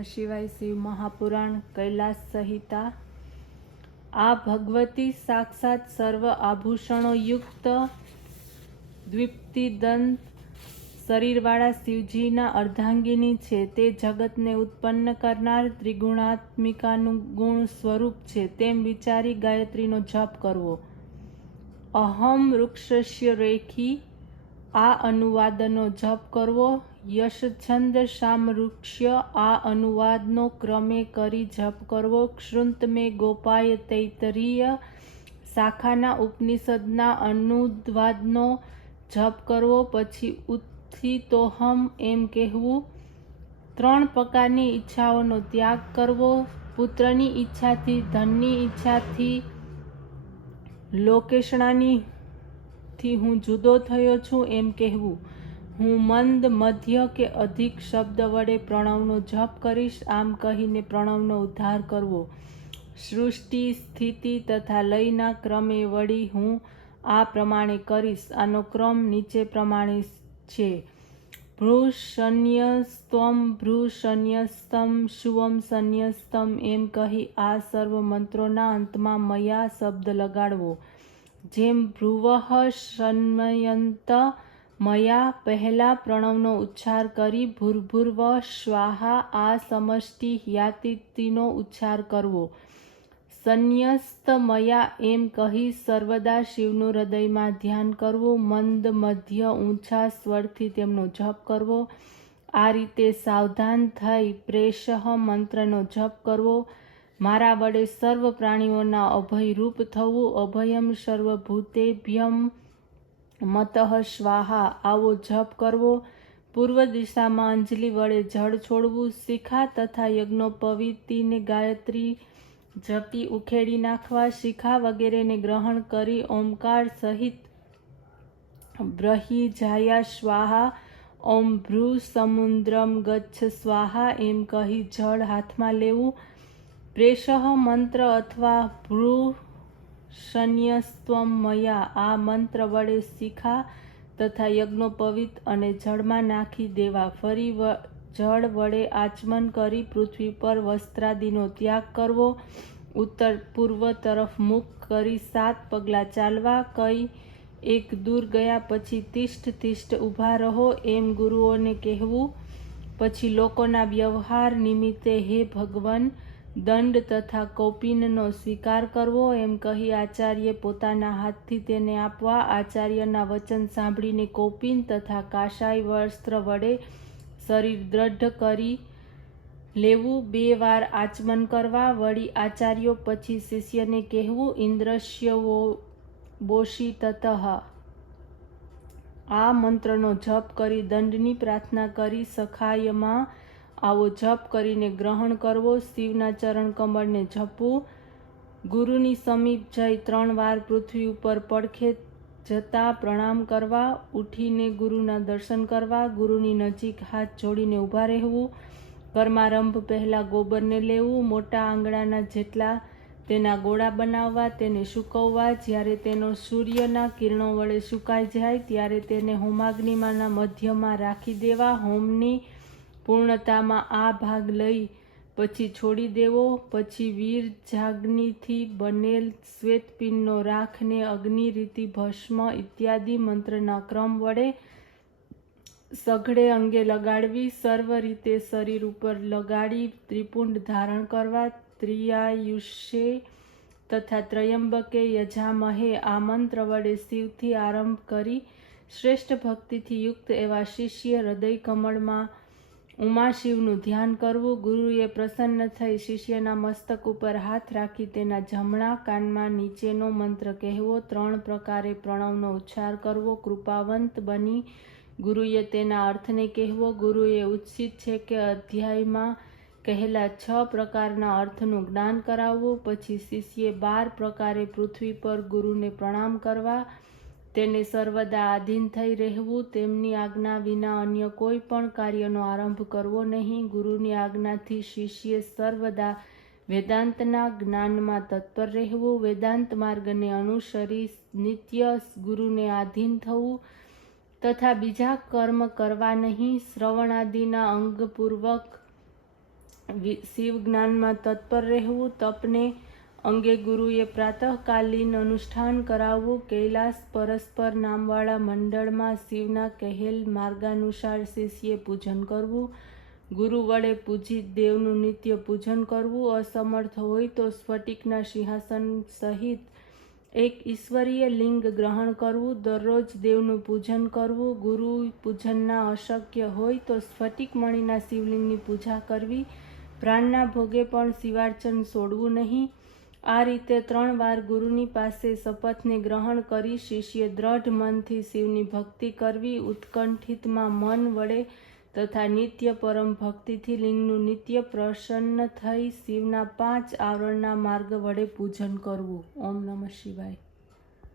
નમઃ શિવાય. શિવ મહાપુરાણ કૈલાસ સંહિતા. આ ભગવતી સાક્ષાત સર્વ આભૂષણો યુક્ત દ્વિપ્તિદંત શરીરવાળા શિવજીના અર્ધાંગિની છે. તે જગતને ઉત્પન્ન કરનાર ત્રિગુણાત્મિકાનું ગુણ સ્વરૂપ છે. તેમ વિચારી ગાયત્રીનો જપ કરવો. અહમ વૃક્ષસ્ય રેખી. આ અનુવાદનો જપ કરવો. યશછંદ સામવૃક્ષ્ય. આ અનુવાદનો ક્રમે કરી જપ કરવો. ક્ષુંત મે ગોપાય તૈતરીય. શાખાના ઉપનિષદના અનુવાદનો જપ કરવો. પછી ઉત્થિતોહમ એમ કહેવું. 3 પ્રકારની ઈચ્છાઓનો ત્યાગ કરવો. પુત્રની ઈચ્છાથી, ધનની ઈચ્છાથી, લોકેશણાની હું જુદો થયો છું એમ કહેવું. હું મંદ, મધ્ય કે અધિક શબ્દ વડે પ્રણવનો જપ કરીશ. આમ કહીને પ્રણવનો ઉદ્ધાર કરવો. સૃષ્ટિ, સ્થિતિ તથા લયના ક્રમે વળી હું આ પ્રમાણે કરીશ. આનો ક્રમ નીચે પ્રમાણે છે. ભૃશન્યસ્ત્વમ, ભૃશન્યસ્તમ, શુવમ શન્યસ્તમ એમ કહી આ સર્વ મંત્રોના અંતમાં મયા શબ્દ લગાડવો. જેમ ભ્રુવઃ શન્મયંત મયા પહેલા પ્રણવનો ઉચ્ચાર કરી ભૂર્ભુવઃ સ્વાહા આ સમષ્ટિ યાતિનો ઉચ્ચાર કરવો. સંન્યસ્ત મયા એમ કહી સર્વદા શિવનું હૃદયમાં ધ્યાન કરવું. મંદ, મધ્ય, ઊંચા સ્વરથી તેમનો જપ કરવો. આ રીતે સાવધાન થઈ પ્રેષઃ મંત્રનો જપ કરવો. મારા વડે સર્વ પ્રાણીઓના અભયરૂપ થવું. અભયમ સર્વભૂતેભ્યમ મતઃ સ્વાહા આવો જપ કરવો. પૂર્વ દિશામાં અંજલિ વડે જળ છોડવું. શિખા તથા યજ્ઞોપવીતિને ગાયત્રી જપી ઉખેડી નાખવા. શિખા વગેરેને ગ્રહણ કરી ઓમકાર સહિત બ્રહીજાયા સ્વાહા, ઓમ ભ્રુ સમુદ્રમ ગચ્છ સ્વાહા એમ કહી જળ હાથમાં લેવું. પ્રેષઃ મંત્ર અથવા ભૃશન્યસ્ત્વમ મયા આ મંત્ર વડે શિખા તથા યજ્ઞોપવીત અને જળમાં નાખી દેવા. ફરી જળ વડે આચમન કરી પૃથ્વી પર વસ્ત્રાદિનો ત્યાગ કરવો. ઉત્તર પૂર્વ તરફ મુખ કરી 7 પગલાં ચાલવા. કઈ એક દૂર ગયા પછી તિષ્ઠ ઊભા રહો એમ ગુરુઓને કહેવું. પછી લોકોના વ્યવહાર નિમિત્તે હે ભગવન દંડ તથા કૌપીનનો સ્વીકાર કરવો એમ કહી આચાર્ય પોતાના હાથથી તેને આપવા. આચાર્યના વચન સાંભળીને કૌપીન તથા કાષાય વસ્ત્ર વડે શરીર દ્રઢ કરી લેવું. 2 વાર આચમન કરવા. વળી આચાર્યો પછી શિષ્યને કહેવું. ઇન્દ્રસ્ય બોષી તતઃ આ મંત્રનો જપ કરી દંડની પ્રાર્થના કરી સખાયમાં આવો જપ કરીને ગ્રહણ કરવો. શિવના ચરણ કમળને જપવું. ગુરુની સમીપ જઈ 3 વાર પૃથ્વી ઉપર પડખે જતા પ્રણામ કરવા. ઉઠીને ગુરુના દર્શન કરવા. ગુરુની નજીક હાથ જોડીને ઊભા રહેવું. કર્મારંભ પહેલા ગોબરને લેવું. મોટા આંગળાના જેટલા તેના ગોળા બનાવવા. તેને સૂકવવા. જ્યારે તેનો સૂર્યના કિરણો વડે સુકાઈ જાય ત્યારે તેને હોમાગ્નિમાંના મધ્યમાં રાખી દેવા. હોમની પૂર્ણતામાં આ ભાગ લઈ પછી છોડી દેવો. પછી વીરજાગ્નિથી બનેલ શ્વેતપિંડનો રાખને અગ્નિરીતિ ભસ્મ ઇત્યાદિ મંત્રના ક્રમ વડે સઘળે અંગે લગાડવી. સર્વ રીતે શરીર ઉપર લગાડી ત્રિપુંડ ધારણ કરવા. ત્રિયાયુષે તથા ત્રયંબકે યજામહે આ મંત્ર વડે શિવથી આરંભ કરી શ્રેષ્ઠ ભક્તિથી યુક્ત એવા શિષ્ય હૃદય કમળમાં ઉમાશિવનું ધ્યાન કરવું. ગુરુએ પ્રસન્ન થઈ શિષ્યના મસ્તક ઉપર હાથ રાખી તેના જમણા કાનમાં નીચેનો મંત્ર કહેવો. 3 પ્રકારે પ્રણવનો ઉચ્ચાર કરવો. કૃપાવંત બની ગુરુએ તેના અર્થને કહેવો. ગુરુએ ઉચિત છે કે અધ્યાયમાં કહેલા 6 પ્રકારના અર્થનું જ્ઞાન કરાવવું. પછી શિષ્યે 12 પ્રકારે પૃથ્વી પર ગુરુને પ્રણામ કરવા. તેને સર્વદા આધીન થઈ રહેવું. તેમની આજ્ઞા વિના અન્ય કોઈ પણ કાર્યનો આરંભ કરવો નહીં. ગુરુની આજ્ઞાથી શિષ્યે સર્વદા વેદાંતના જ્ઞાનમાં તત્પર રહેવું. વેદાંત માર્ગને અનુસરી નિત્ય ગુરુને આધીન થવું તથા બીજા કર્મ કરવા નહીં. શ્રવણાદિના અંગપૂર્વક શિવ જ્ઞાનમાં તત્પર રહેવું, તપને અંગે ગુરુએ પ્રાતઃકાલીન અનુષ્ઠાન કરાવવું, કૈલાસ પરસ્પર નામવાળા મંડળમાં શિવના કહેલ માર્ગાનુસાર શિષ્યે પૂજન કરવું, ગુરુ વડે પૂજિત દેવનું નિત્ય પૂજન કરવું, અસમર્થ હોય તો સ્ફટિકના સિંહાસન સહિત એક ઈશ્વરીય લિંગ ગ્રહણ કરવું, દરરોજ દેવનું પૂજન કરવું, ગુરુ પૂજનના અશક્ય હોય તો સ્ફટિક મણીના શિવલિંગની પૂજા કરવી, પ્રાણના ભોગે પણ શિવાર્ચન છોડવું નહીં. આ રીતે 3 વાર ગુરુની પાસે શપથને ગ્રહણ કરી શિષ્ય દ્રઢ મનથી શિવની ભક્તિ કરવી, ઉત્કંઠિતમાં મન વડે તથા નિત્ય પરમ ભક્તિથી લિંગનું નિત્ય પ્રસન્ન થઈ શિવના 5 આવરણના માર્ગ વડે પૂજન કરવું. ઓમ નમઃ શિવાય.